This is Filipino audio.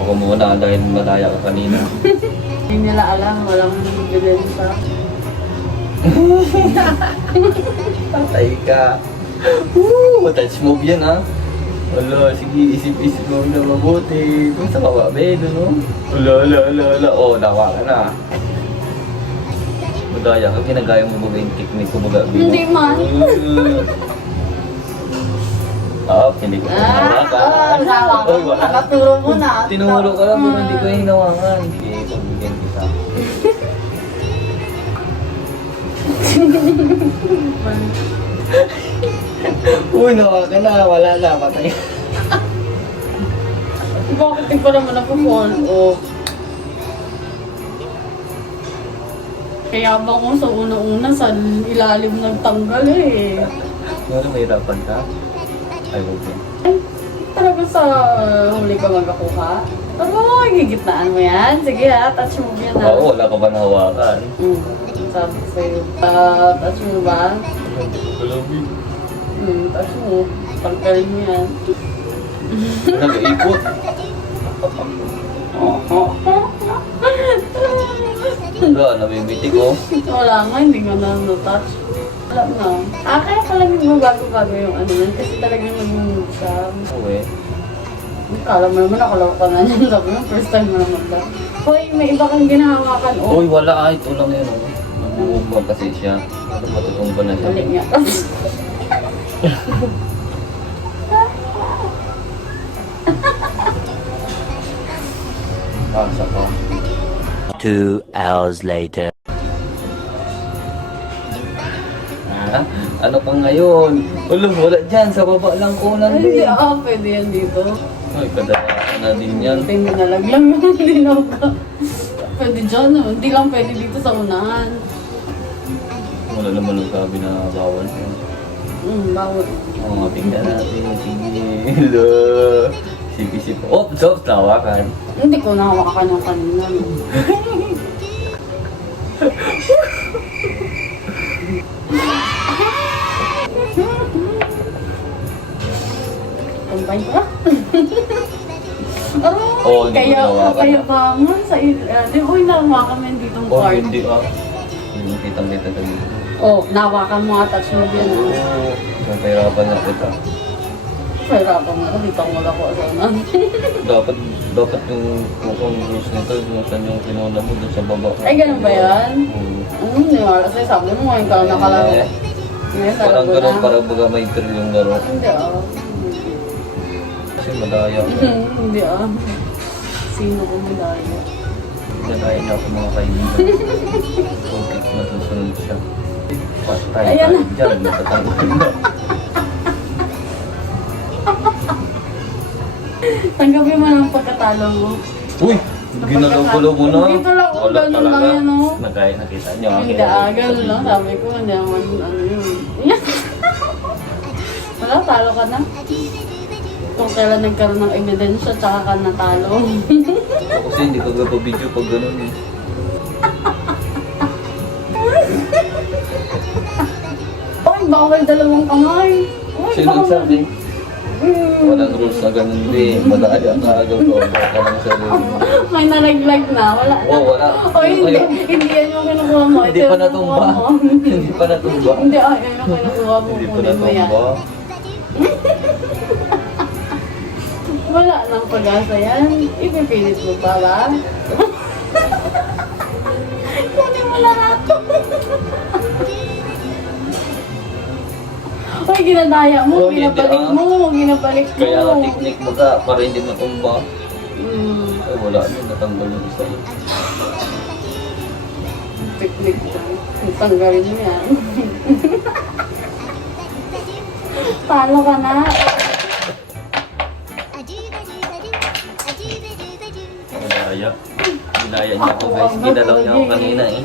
Ako muna dahil madaya ka kanina. Hindi nila alam, walang bilhin sa... Patay ka. Woo! Touch move yan ha. Wala, sige, isip-isip mo na mabuti. Kung sa kawabe, no? Wala. Oh, dawa ka na. Madaya ka, ginagaya mo ba yung technique ko baga? Hindi man. Hindi ko hinawakan. Oy, wala. Nakaturo mo na. Tinuro ka lang, pero hindi ko hinawakan. Sige, pagbigyan kita. Uy, nawakan na. Wala na, patay. Bakit di pa naman ako-fall off? Kaya ba ko sa una-una sa ilalim nagtanggal eh. Ano, mahirapan ka? Ay, okay. Ay, talaga sa huli ka magkakuha? Pero gigitnaan mo yan. Sige ha, touch mo yan ha. Oo, wala ka ba nahawakan? Sabi ko sa'yo, touch mo ba? Kalabi. Touch mo. Tanggalin mo yan. Nag-iikot. Wala, nabibitik ko. Wala nga, hindi ko na na-touch. Alam na. Kaya pala hindi mo bago-bago yung ano yun. Kasi talagang nag-move siya. Okay. Kala mo naman, nakalaw ka na niyan. Sabi mo, first time mo naman ba? Hoy, may iba kang ginahawakan. Uy, wala. Ito lang yun. Nag-move kasi siya. Matutumba na siya. Mali niya. Pasa ka. 2 hours later. Ano pa ngayon? Wala dyan. Sa baba lang ko lang Hindi, din. pwede yan dito. Ay, kadalasan na din yan. Hindi mo nalaglang yun. Hindi na ba? Pwede dyan. Hindi lang pwede dito sa unahan. Wala naman nagsabi na bawal. Bawal. Oo, tingnan natin. Sige. Hello. Sip-isip. Oh, jobs na hawakan. Hindi ko nahawakan yung kanina. Tumbay ba? Oo, hindi ko nahawakan. Kaya ba nga sa ilalim? Uy, nahawakan mo yung ditong Oh, part. hindi ah. Hindi kitang-kita ka dito. Oh, nahawakan mo nga, touch mo yan. Oo. Nahirapan na kita. Hirapan mo, dito ang wala ko asanan. Dapat yung kung rules nito, yung saan yung kinuna mo doon sa baba. Ay, ganun ba yan? Oo. Hindi nga, kasi sabi mo ngayon ka nakalaro. Ngayon, Parang talaga ganun, na. parang baga may thrill yung laro. Hindi Kasi madaya. Hindi Sino ko madaya? Madaya niya ako mga kaibigan. Okay, masusunod siya. Patay Ayan tayo dyan, matatanggal na. Tanggapin mo ng pagkatalo mo. Uy! Ginalagulo mo na. Dito lang, Wala ganun lang talaga. yan, oh. Nakita niyo. Hindi ganun lang. Sabi ko, hindi naman ano yun. Wala, talo ka na. Kung kailan nagkaroon ng ebidensya, tsaka ka natalo. Kasi hindi ko gagawin-video pag ganun eh. Ay, bawal dalawang kamay. Ay, Sino nagsabi? Walang rules na ganun din. Madaya ka agad ko. Wala ka lang sa rin. May nalaglag na, wala na. Oo, wala. O hindi yan yung kinukuha mo. Hindi Ito pa yung natumba. kinukuha mo. Hindi pa natumba. Hindi, yan yung kinukuha mo. Hindi pa Kunin mo yan. natumba. Wala nang pag-asa yan. Ipipilit mo pa ba? Kunin mo lahat. Ay, ginadaya mo, Oh, hindi, ginabalik mo. Kaya nga technique mo ka para hindi matumba. Hmm, Ay wala na. Natanggal yung isa eh. technique mo. Tanggalin mo yan. Talo ka na. Madaya. Ginaya niya ako guys. Ginalaw niya ako kanina eh.